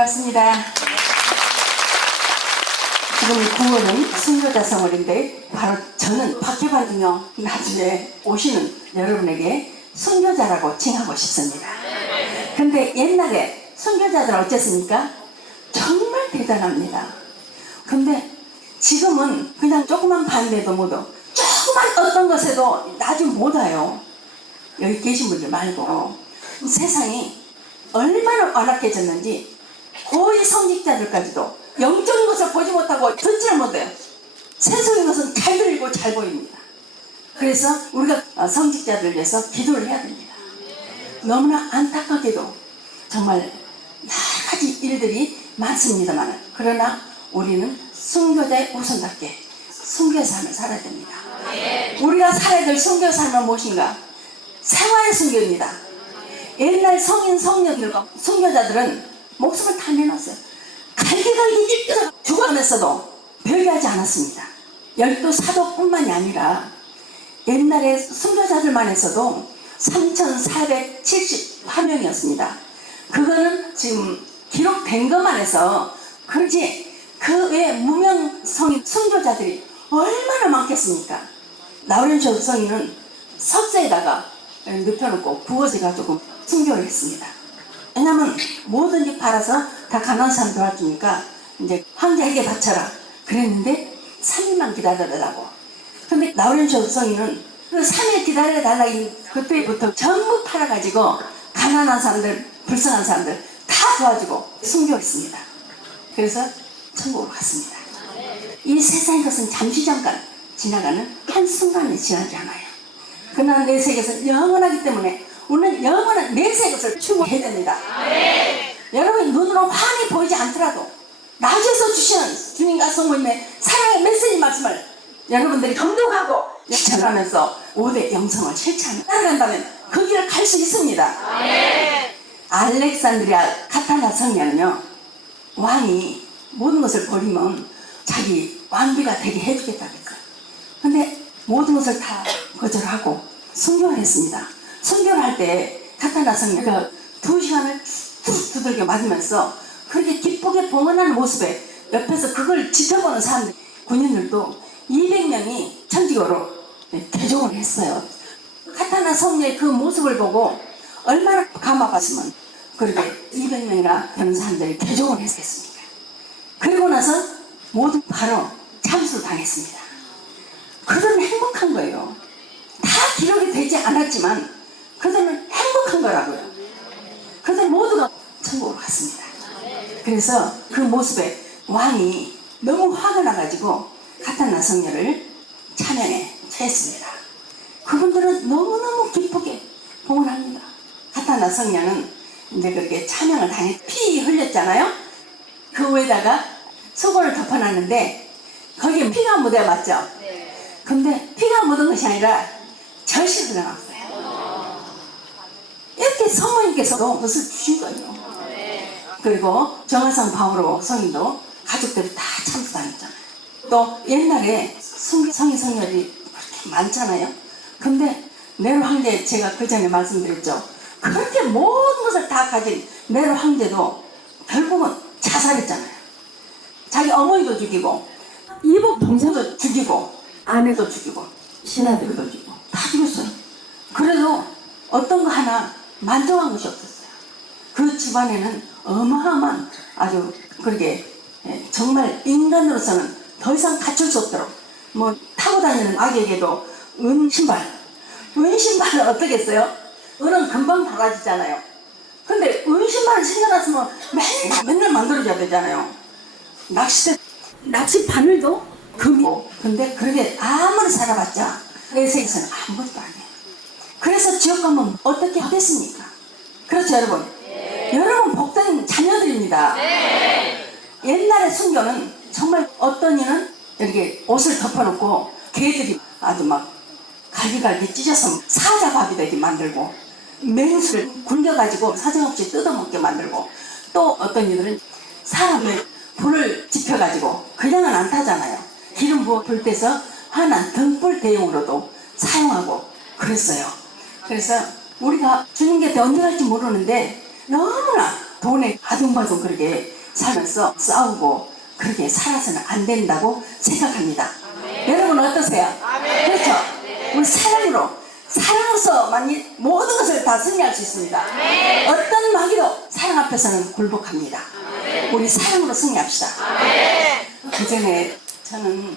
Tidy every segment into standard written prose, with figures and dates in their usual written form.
반갑습니다. 지금 9월은 순교자 성월인데 바로 저는 박혜발이며 나중에 오시는 여러분에게 순교자라고 칭하고 싶습니다. 근데 옛날에 순교자들 어쨌습니까? 정말 대단합니다. 근데 지금은 그냥 조그만 반대도 못오, 조그만 어떤 것에도 나중 못 와요. 여기 계신 분들 말고. 세상이 얼마나 완악해졌는지 고위 성직자들까지도 영적인 것을 보지 못하고 듣지를 못해요. 세속인 것은 잘 들리고 잘 보입니다. 그래서 우리가 성직자들을 위해서 기도를 해야 됩니다. 너무나 안타깝게도 정말 여러 가지 일들이 많습니다만, 그러나 우리는 순교자의 우선답게 순교의 삶을 살아야 됩니다. 우리가 살아야 될 순교의 삶은 무엇인가? 생활의 순교입니다. 옛날 성인 성녀들과 순교자들은 목숨을 다 내놨어요. 갈기갈기 찢겨 죽어가면서도 별게하지 않았습니다. 12사도뿐만이 아니라 옛날에 순교자들만 해서도 3,471명이었습니다. 그거는 지금 기록된 것만 해서 그렇지 그 외에 무명 성인 순교자들이 얼마나 많겠습니까? 라우렌쇼 성인은 석쇠에다가 눕혀놓고 구워져가지고 순교를 했습니다. 왜냐면 뭐든지 팔아서 다 가난한 사람 도와주니까 이제 황제에게 바쳐라 그랬는데 3일만 기다려달라고. 근데 라우렌쇼 성인은 그 3일 기다려달라 그때부터 전부 팔아가지고 가난한 사람들, 불쌍한 사람들 다 도와주고 순교했습니다. 그래서 천국으로 갔습니다. 이 세상의 것은 잠시 잠깐 지나가는 한순간에 지나지 않아요. 그러나 내 세계에서는 영원하기 때문에 우리는 영원한 내 세계를 추구해야 됩니다. 여러분이 눈으로 환히 보이지 않더라도 낮에서 주시는 주님과 성모님의 사랑의 메시지 말씀을 여러분들이 감동하고 실천하면서 5대 영성을 실천하며 따라간다면 그 길을 갈 수 있습니다. 알렉산드리아 카타나 성녀는요, 왕이 모든 것을 버리면 자기 왕비가 되게 해주겠다고 했어요. 근데 모든 것을 다 거절하고 순교를 했습니다. 순교를 할 때 카타나 성녀가 2시간을 툭 두들겨 맞으면서 그렇게 기쁘게 봉헌하는 모습에 옆에서 그걸 지켜보는 사람들, 군인들도 200명이 천지교로 개종을 했어요. 카타나 성녀의 그 모습을 보고 얼마나 감화받으면 그렇게 200명이나 되는 사람들이 개종을 했겠습니까? 그리고 나서 모두 바로 참수를 당했습니다. 그들은 행복한 거예요. 다 기록이 되지 않았지만 그들은 행복한 거라고요. 그들 모두가 천국으로 갔습니다. 그래서 그 모습에 왕이 너무 화가 나가지고 카타나 성녀를 찬양에 처했습니다. 그분들은 너무너무 기쁘게 봉헌합니다. 카타나 성녀는 이제 그렇게 찬양을 당해 피 흘렸잖아요. 그 위에다가 수건을 덮어놨는데 거기에 피가 묻어야 맞죠? 근데 피가 묻은 것이 아니라 젖이 흘러나왔어요. 이렇게 성모님께서도 그것을 주신 거예요. 그리고 정화성 바오로 성인도 가족들이 다 참수당했잖아요. 또 옛날에 성인 성녀들이 그렇게 많잖아요. 근데 네로 황제, 제가 그 전에 말씀드렸죠. 그렇게 모든 것을 다 가진 네로 황제도 결국은 자살했잖아요. 자기 어머니도 죽이고 이복 동생도 죽이고 아내도 죽이고 신하들도 죽이고 다 죽였어요. 그래도 어떤 거 하나 만족한 것이 없었어요. 그 집안에는 어마어마한 아주 그렇게 정말 인간으로서는 더 이상 갖출 수 없도록 뭐 타고 다니는 아기에게도 은 신발은 어떻게 했어요? 은은 금방 달라지잖아요. 근데 은 신발을 신겨놨으면 맨날 만들어줘야 되잖아요. 낚시 바늘도 금이고. 근데 그렇게 아무리 살아봤자 내 세계에서는 아무것도 아니에요. 그래서 지옥 가면 어떻게 하겠습니까? 그렇죠 여러분? 여러분 복된 자녀들입니다. 옛날의 순교는 정말 어떤 이는 이렇게 옷을 덮어놓고 개들이 아주 막 갈기갈기 찢어서 사자밥이 되게 만들고 맹수를 굴려가지고 사정없이 뜯어먹게 만들고, 또 어떤 이들은 사람을 불을 지펴가지고 그냥은 안 타잖아요. 기름 부어 불 떼서 하나 등불 대용으로도 사용하고 그랬어요. 그래서 우리가 주님 곁에 언제 갈지 모르는데 너무나 돈에 아둥바둥 그렇게 살면서 싸우고 그렇게 살아서는 안 된다고 생각합니다. 여러분 어떠세요? 그렇죠? 우리 사랑으로서 모든 것을 다 승리할 수 있습니다. 어떤 마귀도 사랑 앞에서는 굴복합니다. 우리 사랑으로 승리합시다. 그 전에 저는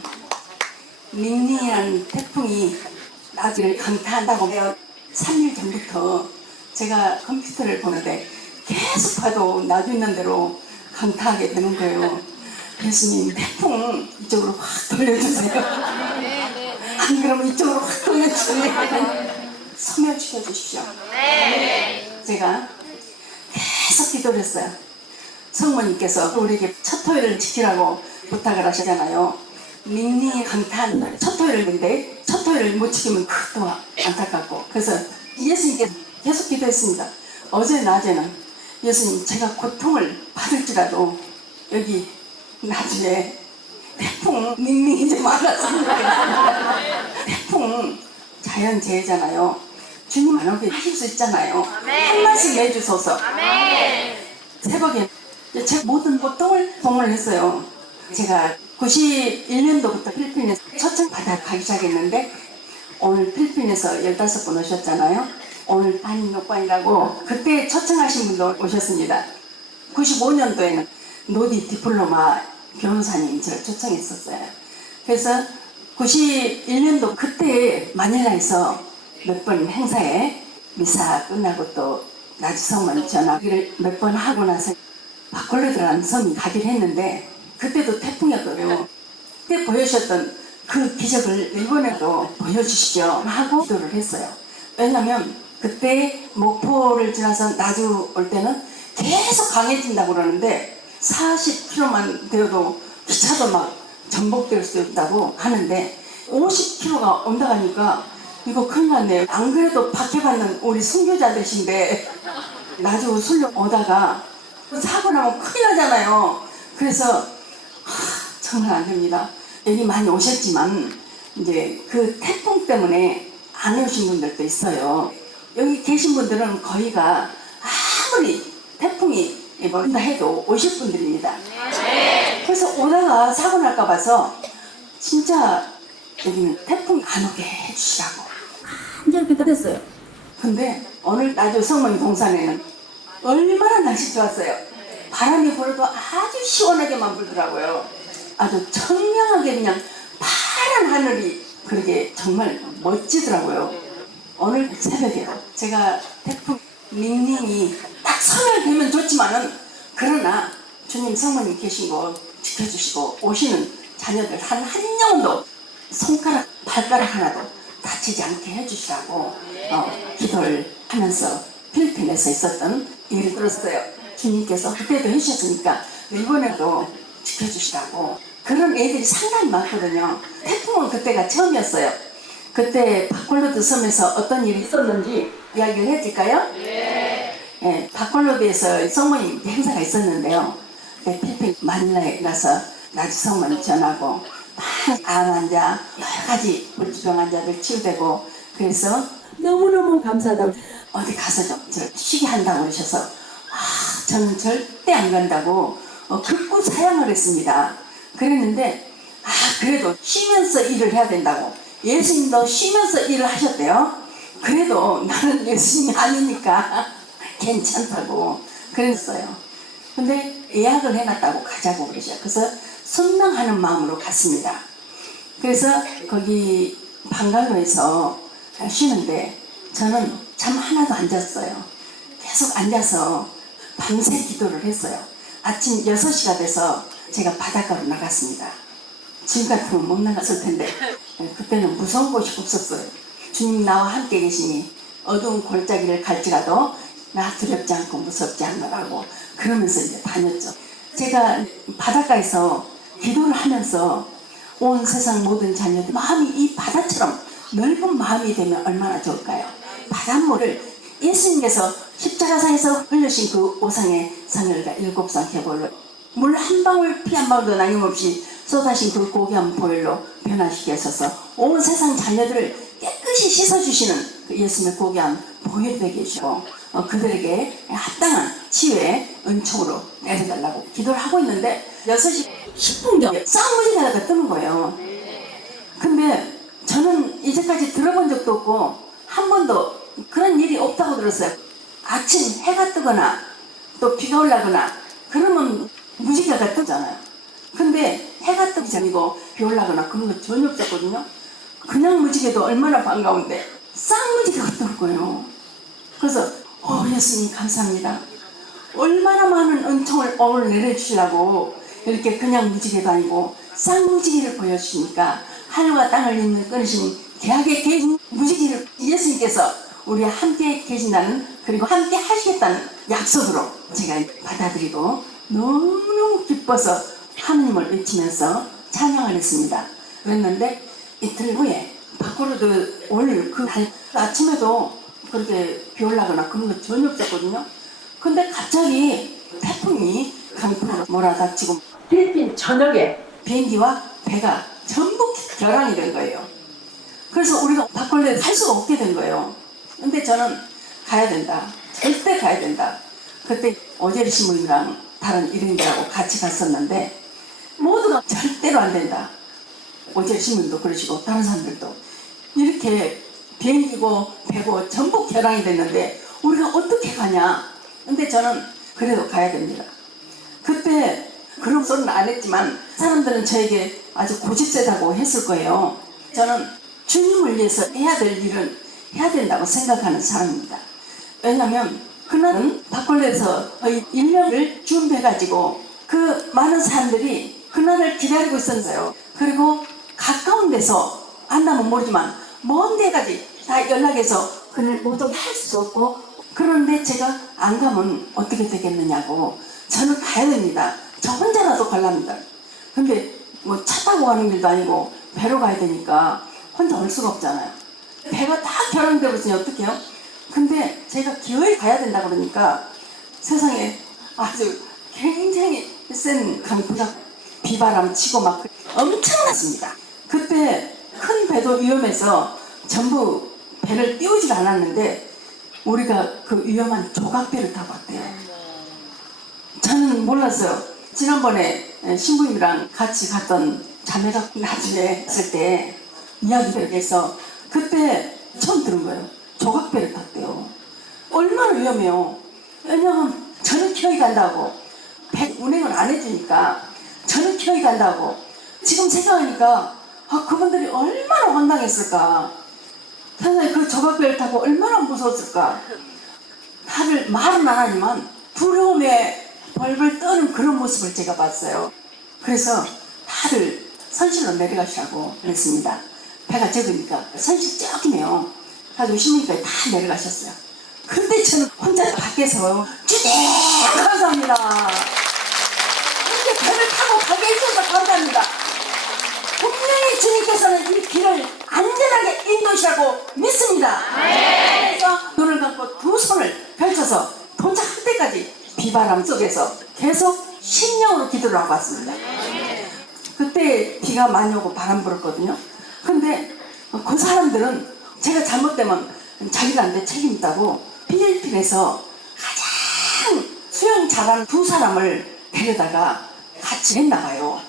닝닝이라는 태풍이 나귀를 강타한다고 해요. 3일 전부터 제가 컴퓨터를 보는데 계속 봐도 나귀 있는 대로 강타하게 되는 거예요. 예수님, 태풍 이쪽으로 확 돌려주세요. 안 그러면 이쪽으로 확 돌려주세요. 소멸시켜 주십시오. 제가 계속 기도를 했어요. 성모님께서 우리에게 첫 토요일을 지키라고 부탁을 하시잖아요. 닝닝이 강타한 첫 토요일인데 첫 토요일을 못 지키면 그것도 안타깝고, 그래서 예수님께 계속 기도했습니다. 어제 낮에는 예수님, 제가 고통을 받을지라도 여기 나중에 태풍 닝닝이 좀 알았으면 좋겠습니다. 태풍 자연재해잖아요. 주님 안 오게 하실 수 있잖아요. 한 말씀 해주소서. 새벽에 제 모든 고통을 동원했어요. 제가 91년도부터 필리핀에서 초청 받아 가기 시작했는데, 오늘 필리핀에서 15분 오셨잖아요. 오늘 한인옥반이라고 그때 초청하신 분도 오셨습니다. 95년도에는 노디 디플로마 변호사님 저를 초청했었어요. 그래서 91년도 그때 마닐라에서 몇 번 행사에 미사 끝나고 또 나주성만 전화기를 몇 번 하고 나서 바콜로드라는 섬이 가기로 했는데, 그때도 태풍이었거든요. 그때 보여주셨던 그 기적을 이번에도 보여주시죠 하고 기도를 했어요. 왜냐면 그때 목포를 지나서 나주 올 때는 계속 강해진다고 그러는데 40km만 되어도 기차도 막 전복될 수 있다고 하는데 50km가 온다 가니까 이거 큰일 났네요. 안 그래도 박해받는 우리 순교자들이신데 나주 술령 오다가 사고 나면 큰일 나잖아요. 그래서 정말 안 됩니다. 여기 많이 오셨지만 이제 그 태풍 때문에 안 오신 분들도 있어요. 여기 계신 분들은 거의가 아무리 태풍이 온다 해도 오실 분들입니다. 그래서 오다가 사고 날까 봐서 진짜 여기는 태풍이 안 오게 해주시라고 간절히 기도했어요. 근데 오늘 나주 성모님 동산에는 얼마나 날씨 좋았어요. 바람이 불어도 아주 시원하게만 불더라고요. 아주 청명하게 그냥 파란 하늘이 그렇게 정말 멋지더라고요. 오늘 새벽에 제가 태풍 닝닝이 딱 소멸되면 좋지만은, 그러나 주님 성모님 계신 곳 지켜주시고 오시는 자녀들 한 영혼도 손가락 발가락 하나도 다치지 않게 해주시라고 기도를 하면서 필리핀에서 있었던 일을 들었어요. 주님께서 그때도 해주셨으니까 이번에도 지켜주시라고. 그런 애들이 상당히 많거든요. 태풍은 그때가 처음이었어요. 그때 바콜로드 섬에서 어떤 일이 있었는지 이야기를 해줄까요? 네, 바콜로드에서 성모님 행사가 있었는데요. 네, 필리핀 마닐라에 가서 나주 성모님 전하고 암 환자, 여러 가지 불치병 환자들 치유되고, 그래서 너무너무 감사하다고 어디 가서 좀 쉬게 한다고 그러셔서 저는 절대 안 간다고 극구 사양을 했습니다. 그랬는데 그래도 쉬면서 일을 해야 된다고. 예수님도 쉬면서 일을 하셨대요. 그래도 나는 예수님이 아니니까 괜찮다고 그랬어요. 근데 예약을 해놨다고 가자고 그러셔. 그래서 순망하는 마음으로 갔습니다. 그래서 거기 방갈로에서 쉬는데 저는 잠 하나도 안 잤어요. 계속 앉아서 밤새 기도를 했어요. 아침 6시가 돼서 제가 바닷가로 나갔습니다. 지금 같으면 못 나갔을 텐데 그때는 무서운 곳이 없었어요. 주님 나와 함께 계시니 어두운 골짜기를 갈지라도 나 두렵지 않고 무섭지 않노라고 그러면서 이제 다녔죠. 제가 바닷가에서 기도를 하면서 온 세상 모든 자녀들 마음이 이 바다처럼 넓은 마음이 되면 얼마나 좋을까요? 바닷물을 예수님께서 십자가상에서 흘리신 그 오상의 상열과 7상 계보로 물 한 방울 피 한 방울도 나김없이 쏟아신 그 고귀한 보혈로 변화시켜서 온 세상 자녀들을 깨끗이 씻어주시는 그 예수님의 고귀한 보혈 되게 해주시고 그들에게 합당한 치유의 은총으로 내려달라고 기도를 하고 있는데 6시 10분경 쌍무지개가 뜨는 거예요. 근데 저는 이제까지 들어본 적도 없고 한 번도 그런 일이 없다고 들었어요. 아침 해가 뜨거나 또 비가 올라거나 그러면 무지개가 뜨잖아요. 근데 해가 뜨기 전이고 비 올라거나 그런 거 전혀 없었거든요. 그냥 무지개도 얼마나 반가운데 쌍무지개가 뜨는 거예요. 그래서 예수님 감사합니다. 얼마나 많은 은총을 오늘 내려주시라고 이렇게 그냥 무지개도 아니고 쌍무지개를 보여주시니까 하늘과 땅을 잇는 끊으신 대학에 계신 무지개를 예수님께서 우리와 함께 계신다는 그리고 함께 하시겠다는 약속으로 제가 받아들이고 너무너무 기뻐서 하느님을 외치면서 찬양을 했습니다. 그랬는데 이틀 후에 밖으로도 오늘 그 아침에도 그렇게 비 올라거나 그런 거 전혀 없었거든요. 근데 갑자기 태풍이 강풍으로 몰아닥치고 필리핀 전역에 비행기와 배가 전부 결항이 된 거예요. 그래서 우리가 바꿀래 할 수가 없게 된 거예요. 근데 저는 가야 된다. 절대 가야 된다. 그때 오재리 신부님이랑 다른 일행들하고 같이 갔었는데 모두가 절대로 안 된다. 오재리 신부님도 그러시고 다른 사람들도 이렇게 비행기고 배고 전부 결항이 됐는데 우리가 어떻게 가냐. 근데 저는 그래도 가야 됩니다. 그때 그런 소리는 안 했지만 사람들은 저에게 아주 고집세다고 했을 거예요. 저는 주님을 위해서 해야 될 일은 해야 된다고 생각하는 사람입니다. 왜냐하면 그날은 바콜레에서 거의 1년을 준비해가지고 그 많은 사람들이 그날을 기다리고 있었어요. 그리고 가까운 데서 안다면 모르지만 먼 데까지 다 연락해서 그날 못 오게 할 수 없고 그런데 제가 안 가면 어떻게 되겠느냐고 저는 가야 됩니다. 저 혼자라도 가랍니다. 근데 뭐 차 타고 가는 길도 아니고 배로 가야 되니까 혼자 올 수가 없잖아요. 배가 다 결항돼 버리니 어떡해요? 근데 제가 기어이 가야 된다 그러니까 세상에 아주 굉장히 센 강풍과 비바람 치고 막 엄청났습니다. 그때 큰 배도 위험해서 전부 배를 띄우질 않았는데 우리가 그 위험한 조각배를 타고 왔대요. 저는 몰랐어요. 지난번에 신부님이랑 같이 갔던 자매가 나중에 했을 때 이야기를 해서 그때 처음 들은 거예요. 조각배를 탔대요. 얼마나 위험해요. 왜냐하면 저는 기어이 간다고 배 운행을 안 해주니까 저는 기어이 간다고 지금 생각하니까 그분들이 얼마나 황당했을까. 세상에 그 조각배를 타고 얼마나 무서웠을까. 다들 말은 안 하지만 두려움에 벌벌 떠는 그런 모습을 제가 봤어요. 그래서 다들 선실로 내려가시라고 그랬습니다. 배가 적으니까 선실 조금이에요. 가지고 신부님까지 다 내려가셨어요. 근데 저는 혼자 밖에서 감사합니다. 근데 배를 타고 가게 해주셔서 감사합니다. 분명히 주님께서는 이 길을 안전하게 인도시라고 믿습니다. 그래서 눈을 감고 두 손을 펼쳐서 도착할 때까지 비바람 속에서 계속 심령으로 기도를 하고 왔습니다. 그때 비가 많이 오고 바람 불었거든요. 근데 그 사람들은 제가 잘못되면 자기들한테 책임있다고 필리핀에서 가장 수영 잘하는 두 사람을 데려다가 같이 했나봐요.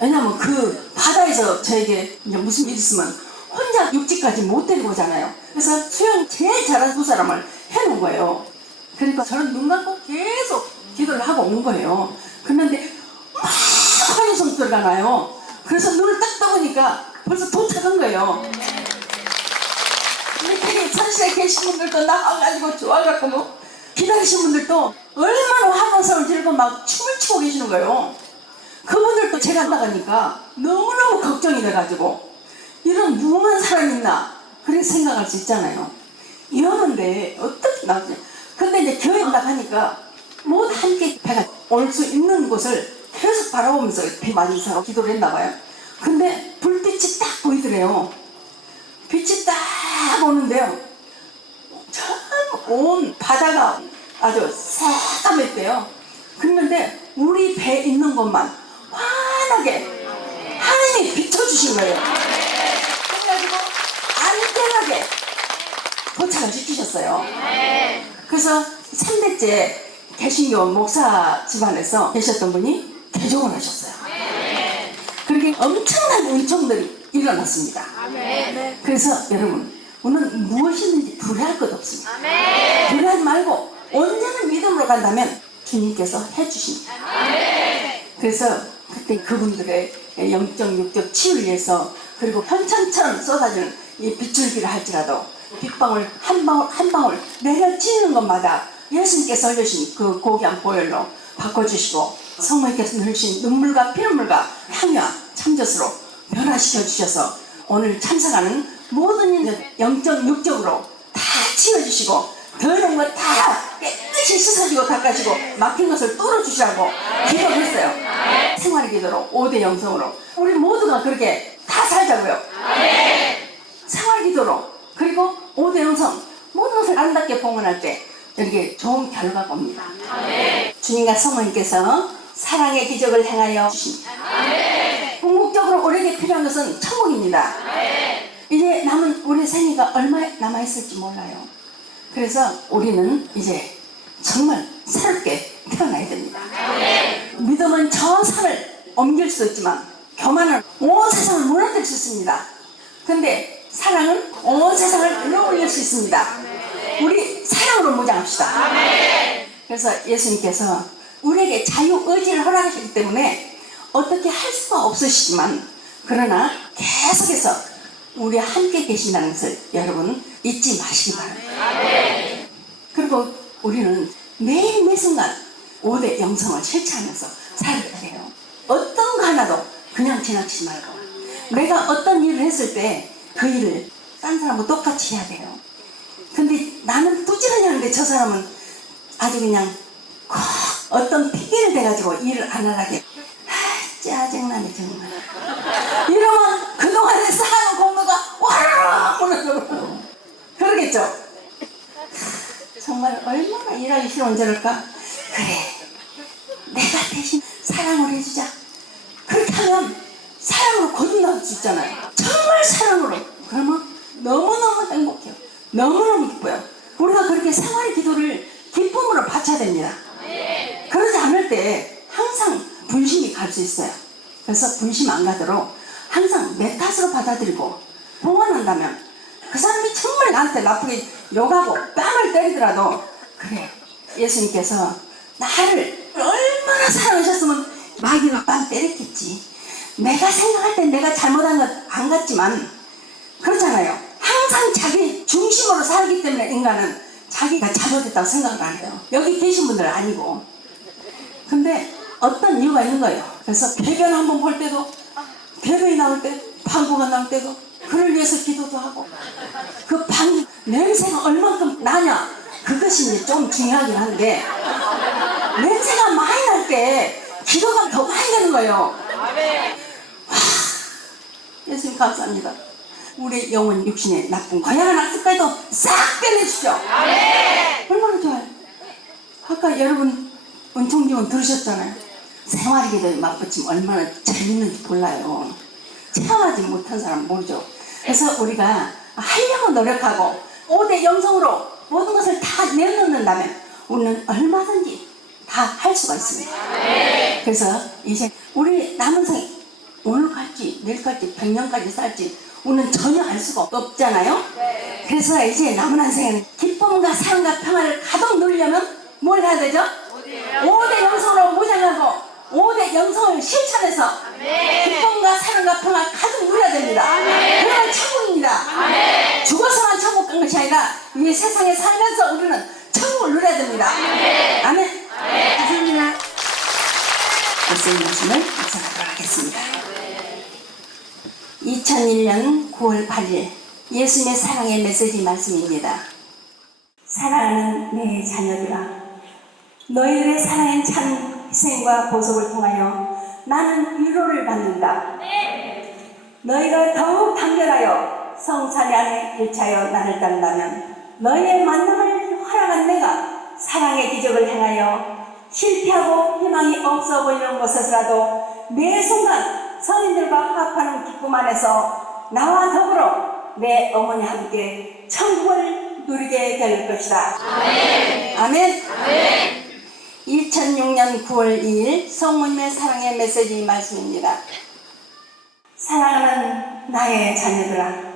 왜냐면 그 바다에서 저에게 이제 무슨 일 있으면 혼자 육지까지 못 데리고 오잖아요. 그래서 수영 제일 잘하는 두 사람을 해놓은 거예요. 그러니까 저는 눈 감고 계속 기도를 하고 온 거예요. 그런데 막 환희 소리가 나요. 그래서 눈을 딱 떠보니까 벌써 도착한 거예요. 밑에 선실에 계신 분들도 나와가지고 좋아갖고 기다리신 분들도 얼마나 환호성을 지르고 막 춤을 추고 계시는 거예요. 그분들도 제가 나가니까 너무너무 걱정이 돼가지고 이런 유명한 사람이 있나 그렇게 생각할 수 있잖아요. 위험한데 어떻게 나오지? 근데 이제 교회 나가니까 모두 함께 배가 올 수 있는 곳을 계속 바라보면서 배 맞으면서 기도를 했나 봐요. 근데 불빛이 딱 보이더래요. 빛이 딱 오는데요. 참 온 바다가 아주 새까맸대요. 그런데 우리 배 있는 곳만 환하게 하나님이 비춰주신 거예요. 그래가지고 안전하게 도착을 시키셨어요. 그래서 3대째 개신교 목사 집안에서 계셨던 분이 개종을 하셨어요. 그렇게 엄청난 은총들이 일어났습니다. 그래서 여러분, 우리는 무엇이든지 두려워할 것 없습니다. 두려워하지 말고 온전한 믿음으로 간다면 주님께서 해주십니다. 그래서 그때 그분들의 영적 육적 치유를 위해서, 그리고 현천처럼 쏟아지는 이 빗줄기를 할지라도 빗방울 한 방울 한 방울 내려지는 것마다 예수님께서 흘리신 그 고귀한 보혈로 바꿔주시고, 성모님께서 흘리신 눈물과 피눈물과 향유와 참젖으로 변화시켜 주셔서 오늘 참석하는 모든 영적 육적으로 다 치워주시고, 더러운 것 다 깨끗이 씻어주고 닦아주고, 막힌 것을 뚫어주시라고 기도를 했어요. 생활의 기도로 5대 영성으로 우리 모두가 그렇게 다 살자고요. 생활의 기도로, 그리고 5대 영성, 모든 것을 아름답게 봉헌할 때 이렇게 좋은 결과가 옵니다. 주님과 성모님께서 사랑의 기적을 행하여 주십니다. 궁극적으로 우리에게 필요한 것은 천국입니다. 이제 남은 우리 생애가 얼마 남아있을지 몰라요. 그래서 우리는 이제 정말 새롭게 태어나야 됩니다. 믿음은 저 산을 옮길 수 있지만 교만은 온 세상을 무너뜨릴 수 있습니다. 근데 사랑은 온 세상을 끌어올릴 수 있습니다. 우리 사랑으로 무장합시다. 그래서 예수님께서 우리에게 자유의지를 허락하시기 때문에 어떻게 할 수가 없으시지만, 그러나 계속해서 우리와 함께 계신다는 것을 여러분 잊지 마시기 바랍니다. 그리고 우리는 매일 매 순간 5대 영성을 실천하면서 살아야 돼요. 어떤 거 하나도 그냥 지나치지 말고, 내가 어떤 일을 했을 때 그 일을 딴 사람하고 똑같이 해야 돼요. 근데 나는 부지런히 하는데 저 사람은 아주 그냥 어떤 핑계를 대가지고 일을 안 하게, 짜증나네 정말. 이러면 그동안에 쌓아놓은 공로가 와르르 무너져 그러겠죠. 정말 얼마나 일하기 싫으면 저럴까. 그래, 내가 대신 사랑을 해주자. 그렇게 하면 사랑으로 거듭날 수 있잖아요. 정말 사랑으로. 그러면 너무너무 행복해요. 너무너무 기뻐요. 우리가 그렇게 생활의 기도를 기쁨으로 바쳐야 됩니다. 그러지 않을 때 항상 분심이 갈 수 있어요. 그래서 분심 안 가도록 항상 내 탓으로 받아들이고 봉헌한다면, 그 사람이 정말 나한테 나쁘게 욕하고 뺨을 때리더라도, 그래, 예수님께서 나를 얼마나 사랑하셨으면 마귀가 뺨 때렸겠지. 내가 생각할 땐 내가 잘못한 것 안 같지만, 그렇잖아요. 항상 자기 중심으로 살기 때문에 인간은 자기가 잘못했다고 생각을 안 해요. 여기 계신 분들 아니고. 근데 어떤 이유가 있는 거예요. 그래서 배변 한번 볼 때도, 배변이 나올 때, 방구가 나올 때도 그를 위해서 기도도 하고, 그 방구 냄새가 얼만큼 나냐, 그것이 이제 좀 중요하긴 한데, 냄새가 많이 날 때 기도가 더 많이 되는 거예요. 예수님 감사합니다. 우리 영혼 육신의 나쁜 거양한 악습까지도 싹 빼내주십시오. 얼마나 좋아요. 아까 여러분 은총지원 들으셨잖아요. 생활의 기도에 맞붙이면 얼마나 재밌는지 몰라요. 체험하지 못한 사람은 모르죠. 그래서 우리가 하려고 노력하고 5대 영성으로 모든 것을 다 내놓는다면 우리는 얼마든지 다 할 수가 있습니다. 그래서 이제 우리 남은 생, 오늘 갈지 내일 갈지 100년까지 살지 우리는 전혀 알 수가 없잖아요. 그래서 이제 남은 한 생에는 기쁨과 사랑과 평화를 가득 누리려면 뭘 해야 되죠? 5대 영성으로 무장하고 5대 영성을 실천해서 기쁨과 사랑과 평화 가득 누려야 됩니다. 그러면 천국입니다. 죽어서만 천국 간 것이 아니라 이 세상에 살면서 우리는 천국을 누려야 됩니다. 아멘. 감사합니다. 예수님 말씀을 묵상하도록 하겠습니다. 2001년 9월 8일 예수님의 사랑의 메시지 말씀입니다. 사랑하는 내 자녀들아, 너희들의 사랑의 참 희생과 보석을 통하여 나는 위로를 받는다. 너희가 더욱 단결하여 성찬의 안에 일차여 나를 따른다면 너희의 만남을 허락한 내가 사랑의 기적을 행하여 실패하고 희망이 없어 보이는 곳에서라도 매 순간 성인들과 합하는 기쁨 안에서 나와 더불어 내 어머니와 함께 천국을 누리게 될 것이다. 아멘. 아멘. 아멘. 2006년 9월 2일 성모님의 사랑의 메시지 말씀입니다. 사랑하는 나의 자녀들아,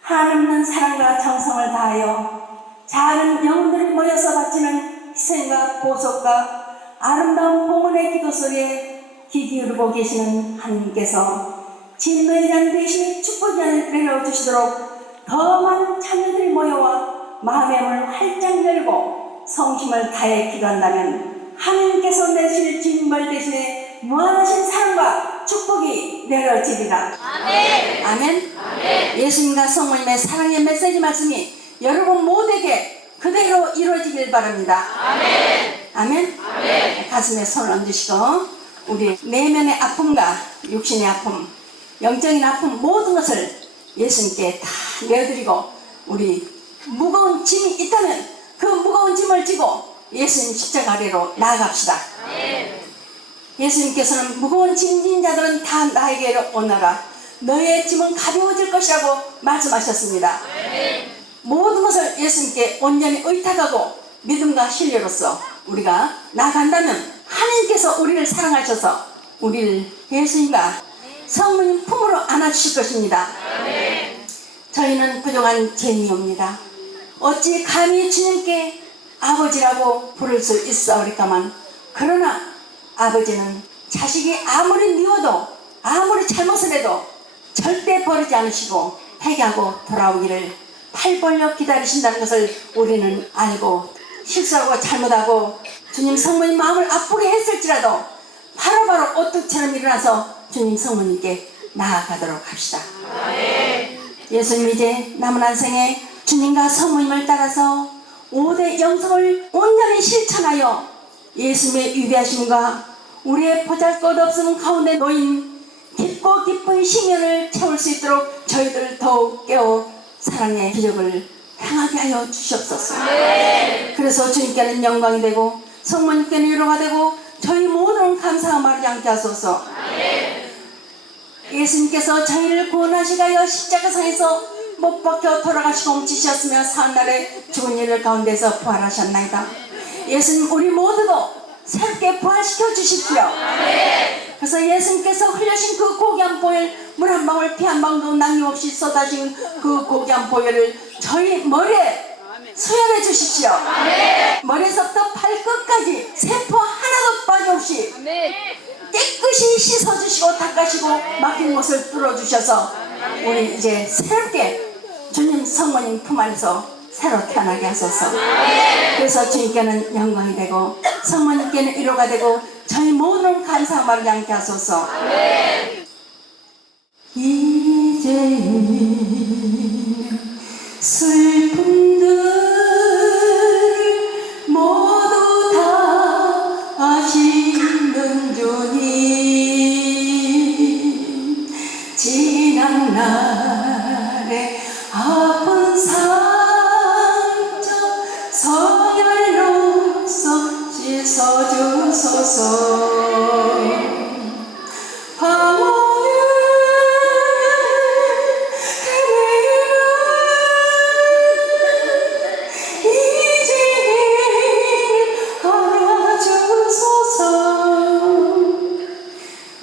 한없는 사랑과 정성을 다하여 작은 영혼들이 모여서 바치는 희생과 보석과 아름다운 봉헌의 기도 소리에 귀 기울이고 계시는 하나님께서 진노에 대한 대신에 축복을 내려주시도록 더 많은 자녀들이 모여와 마음의 문을 활짝 열고 성심을 다해 기도한다면 하나님께서 내실 징벌 대신에 무한하신 사랑과 축복이 내려지리라. 아멘. 아멘. 아멘. 예수님과 성모님의 사랑의 메시지 말씀이 여러분 모두에게 그대로 이루어지길 바랍니다. 아멘. 아멘. 아멘. 가슴에 손을 얹으시고 우리 내면의 아픔과 육신의 아픔, 영적인 아픔 모든 것을 예수님께 다 내어드리고 우리 무거운 짐이 있다면 그 무거운 짐을 지고 예수님 십자가 아래로 나아갑시다. 아멘. 예수님께서는 무거운 짐진 자들은 다 나에게로 오너라. 너의 짐은 가벼워질 것이라고 말씀하셨습니다. 아멘. 모든 것을 예수님께 온전히 의탁하고 믿음과 신뢰로서 우리가 나아간다면 하나님께서 우리를 사랑하셔서 우리를 예수님과 성모님 품으로 안아주실 것입니다. 아멘. 저희는 부족한 죄인이옵니다. 어찌 감히 주님께 아버지라고 부를 수 있사오리까만 그러나 아버지는 자식이 아무리 미워도 아무리 잘못을 해도 절대 버리지 않으시고 회개하고 돌아오기를 팔 벌려 기다리신다는 것을 우리는 알고 실수하고 잘못하고 주님 성모님 마음을 아프게 했을지라도 바로바로 오뚝처럼 일어나서 주님 성모님께 나아가도록 합시다. 아멘. 예수님 이제 남은 한 생에 주님과 성모님을 따라서 5대 영성을 온전히 실천하여 예수님의 위대하심과 우리의 보잘것없음 가운데 놓인 깊고 깊은 심연을 채울 수 있도록 저희들 더욱 깨어 사랑의 기적을 행하게 하여 주시옵소서. 네. 그래서 주님께는 영광이 되고 성모님께는 위로가 되고 저희 모두는 감사와 말하지 않게 하소서. 네. 예수님께서 저희를 구원하시기 위하여 십자가상에서 못 박혀 돌아가시고 옮기셨으며 사한날에 죽은 이들 가운데서 부활하셨나이다. 예수님 우리 모두도 새롭게 부활시켜 주십시오. 네. 그래서 예수님께서 흘려신 그 고귀한 보혈 물 한 방울 피 한 방울도 남김없이 쏟아진 그 고귀한 보혈을 저희 머리에 수혈해 주십시오. 아멘. 머리에서부터 발끝까지 세포 하나도 빠짐없이 깨끗이 씻어주시고 닦아주시고 막힌 곳을 뚫어주셔서 우리 이제 새롭게 주님 성모님 품 안에서 새로 태어나게 하소서. 그래서 주님께는 영광이 되고 성모님께는 위로가 되고 저희 모두는 감사와 말하지 않게 하소서. 이제는 슬픔들 모두 다 아시는 주님 지난 날의 아픈 상처 성혈로서 씻어주소서.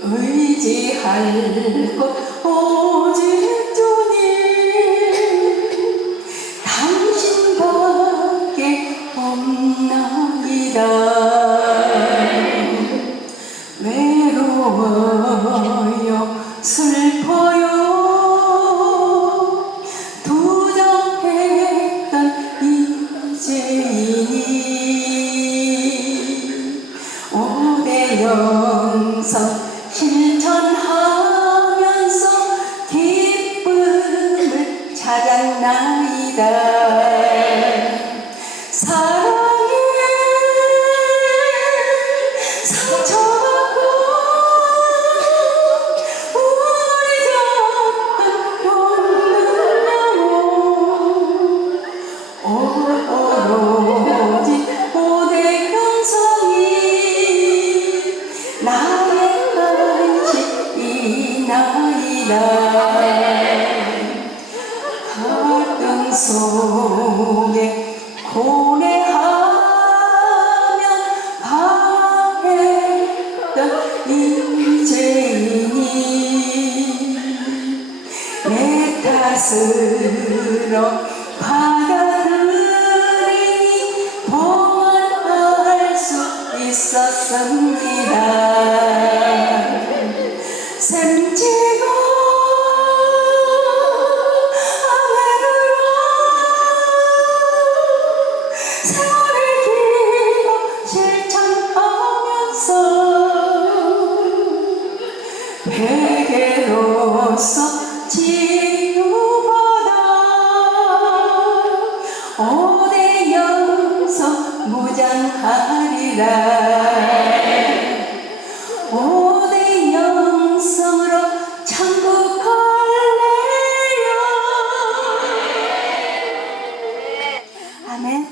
의지할 것 오직 주님 당신밖에 없나이다. 외로워요 슬퍼요 두정했던 이제이니 5대 영성 실천하면서 기쁨을 찾았나이다. 사랑에 상처받고 우리 작은 몸을 오로지 5대 영성이 나의 나이다. 갈등 속에 고뇌하면 밭으로 받아들이니 봉헌할 수 있었습니다. 샘지고 하늘으로 세월의 기도 실천하면서 베개로서 치유받아 오대 영성 무장하리라. 오대 영성으로 천국 갈래요. 아멘.